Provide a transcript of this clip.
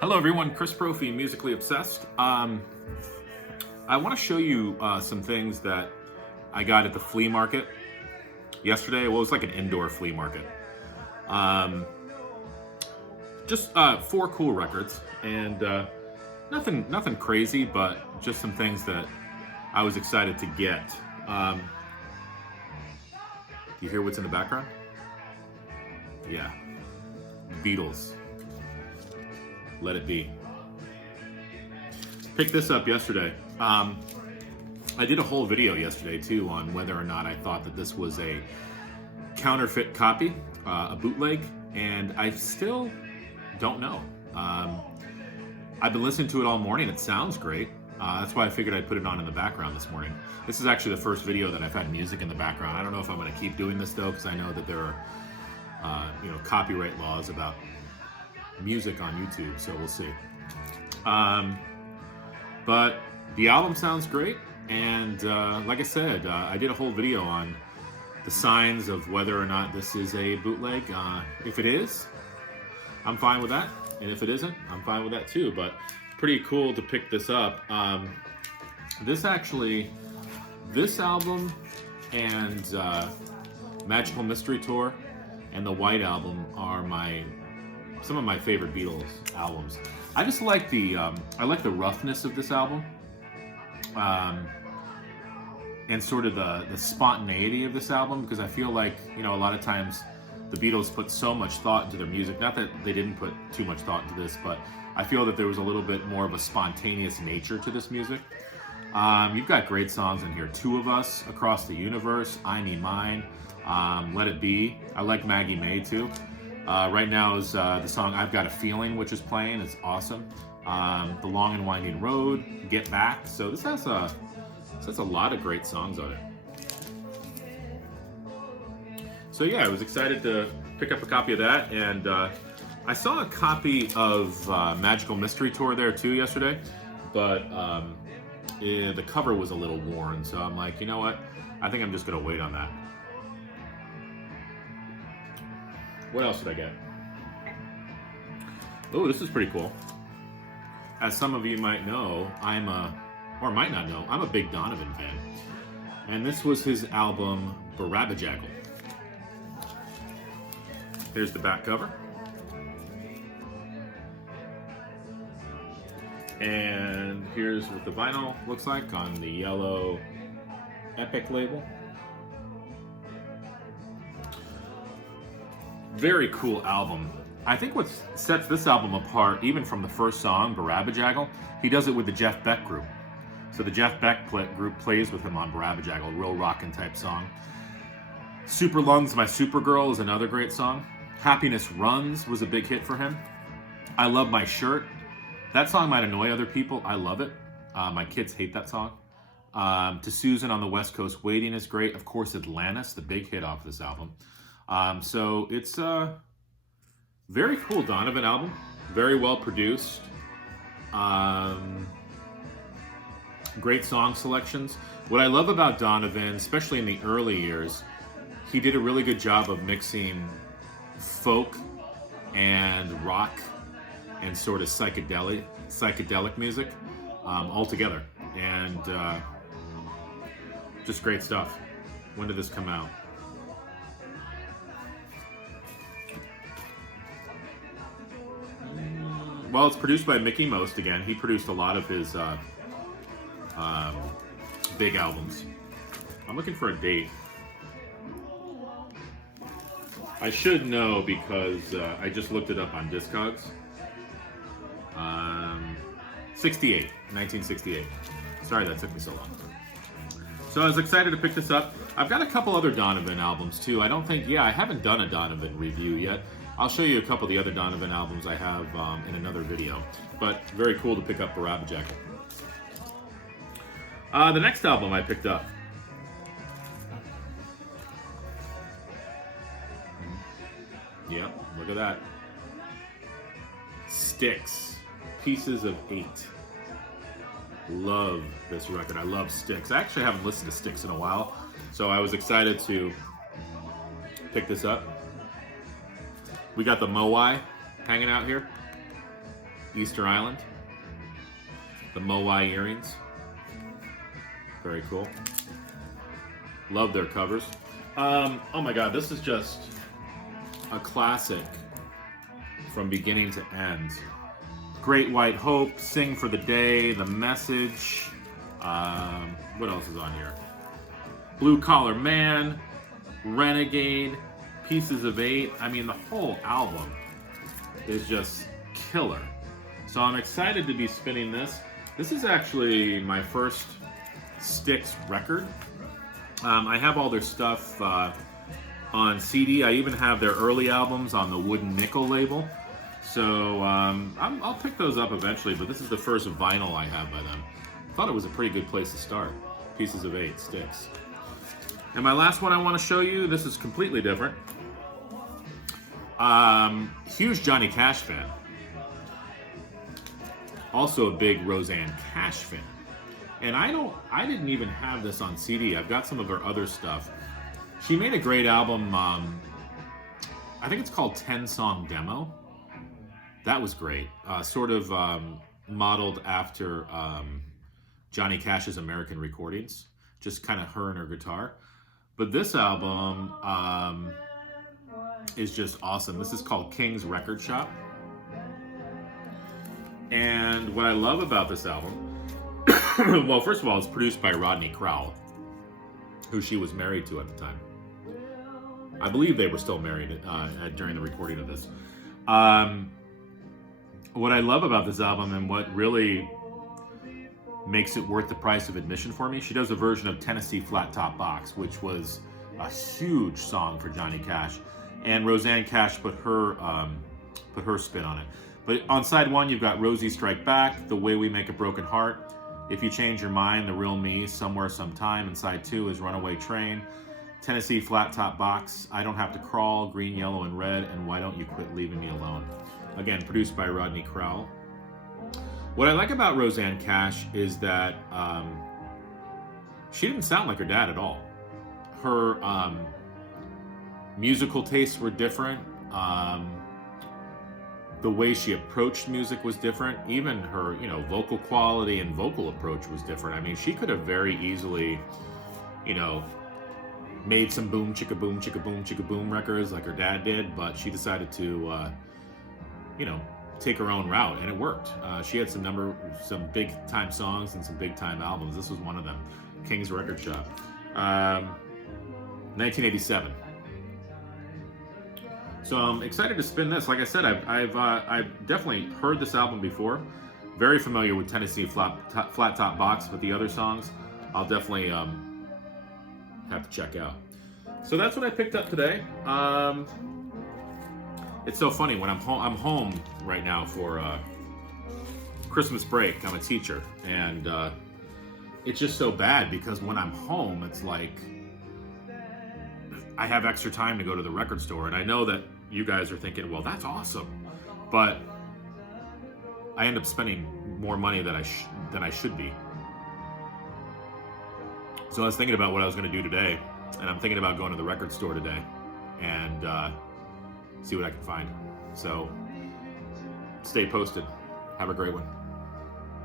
Hello everyone, Chris Brophy, Musically Obsessed. I want to show you some things that I got at the flea market yesterday. Well, it was like an indoor flea market. Just 4 cool records, and nothing crazy, but just some things that I was excited to get. You hear what's in the background? Yeah, Beatles. Let It Be. Picked this up yesterday. I did a whole video yesterday too on whether or not I thought that this was a counterfeit copy, a bootleg, and I still don't know. I've been listening to it all morning. It sounds great. That's why I figured I'd put it on in the background this morning. This is actually the first video that I've had music in the background. I don't know if I'm going to keep doing this though, because I know that there are copyright laws about music on YouTube, so we'll see. But the album sounds great, and like I said, I did a whole video on the signs of whether or not this is a bootleg. If it is, I'm fine with that, and if it isn't, I'm fine with that too. But pretty cool to pick this up. This album and Magical Mystery Tour and the White Album are some of my favorite Beatles albums. I just like I like the roughness of this album, and sort of the spontaneity of this album, because I feel like, a lot of times the Beatles put so much thought into their music. Not that they didn't put too much thought into this, but I feel that there was a little bit more of a spontaneous nature to this music. You've got great songs in here. Two of Us, Across the Universe, I Need Mine, Let It Be. I like Maggie May too. Right now is the song I've Got a Feeling, which is playing. It's awesome. The Long and Winding Road, Get Back. So this has a lot of great songs on it. So yeah, I was excited to pick up a copy of that, and I saw a copy of Magical Mystery Tour there too yesterday, but the cover was a little worn, so I'm like, you know what? I think I'm just gonna wait on that. What else did I get? Oh, this is pretty cool. As some of you might know, or might not know, I'm a big Donovan fan. And this was his album, Barabajaggle. Here's the back cover. And here's what the vinyl looks like on the yellow Epic label. Very cool album. I think what sets this album apart, even from the first song, Barabajaggle, he does it with the Jeff Beck group. So the Jeff Beck group plays with him on Barabajaggle, real rockin' type song. Super Lungs, My Supergirl is another great song. Happiness Runs was a big hit for him. I Love My Shirt. That song might annoy other people. I love it. My kids hate that song. To Susan on the West Coast Waiting is great. Of course, Atlantis, the big hit off this album. So it's a very cool Donovan album. Very well produced. Great song selections. What I love about Donovan, especially in the early years, he did a really good job of mixing folk and rock and sort of psychedelic music all together. And just great stuff. When did this come out? Well, it's produced by Mickey Most again. He produced a lot of his big albums. I'm looking for a date. I should know because I just looked it up on Discogs. 1968. Sorry that took me so long. So I was excited to pick this up. I've got a couple other Donovan albums too. I haven't done a Donovan review yet. I'll show you a couple of the other Donovan albums I have in another video. But very cool to pick up Barabajaggle. The next album I picked up. Yep, look at that. Styx, Pieces of 8. Love this record. I love Styx. I actually haven't listened to Styx in a while, so I was excited to pick this up. We got the Moai hanging out here. Easter Island. The Moai earrings. Very cool. Love their covers. Oh my God, this is just a classic from beginning to end. Great White Hope, Sing for the Day, The Message. What else is on here? Blue Collar Man, Renegade, Pieces of Eight. I mean, the whole album is just killer. So I'm excited to be spinning this. This is actually my first Styx record. I have all their stuff on CD. I even have their early albums on the Wooden Nickel label. So I'll pick those up eventually, but this is the first vinyl I have by them. Thought it was a pretty good place to start. Pieces of Eight, Styx. And my last one I want to show you, this is completely different. Huge Johnny Cash fan. Also a big Rosanne Cash fan. And I didn't even have this on CD. I've got some of her other stuff. She made a great album, I think it's called 10 Song Demo. That was great. Sort of modeled after Johnny Cash's American Recordings. Just kind of her and her guitar. But this album is just awesome. This is called King's Record Shop. And what I love about this album, well, first of all, it's produced by Rodney Crowell, who she was married to at the time. I believe they were still married during the recording of this. What I love about this album and what really makes it worth the price of admission for me, she does a version of Tennessee Flat Top Box, which was a huge song for Johnny Cash. And Rosanne Cash put her spin on it. But on side one, you've got Rosie Strike Back, The Way We Make a Broken Heart, If You Change Your Mind, The Real Me, Somewhere Sometime. And side two is Runaway Train, Tennessee Flat Top Box, I Don't Have to Crawl, Green, Yellow, and Red, and Why Don't You Quit Leaving Me Alone. Again, produced by Rodney Crowell. What I like about Rosanne Cash is that she didn't sound like her dad at all. Her musical tastes were different. The way she approached music was different. Even her, vocal quality and vocal approach was different. I mean, she could have very easily, made some boom, chicka boom, chicka boom, chicka boom records like her dad did, but she decided to, take her own route, and it worked. She had some big time songs and some big time albums. This was one of them, King's Record Shop, 1987. So I'm excited to spin this. Like I said, I've definitely heard this album before. Very familiar with Tennessee Flat Top Box, but the other songs I'll definitely have to check out. So that's what I picked up today. It's so funny when I'm home right now for Christmas break. I'm a teacher, and it's just so bad because when I'm home, it's like I have extra time to go to the record store, and I know that you guys are thinking, well, that's awesome, but I end up spending more money than I should be. So I was thinking about what I was going to do today, and I'm thinking about going to the record store today and see what I can find. So stay posted. Have a great one.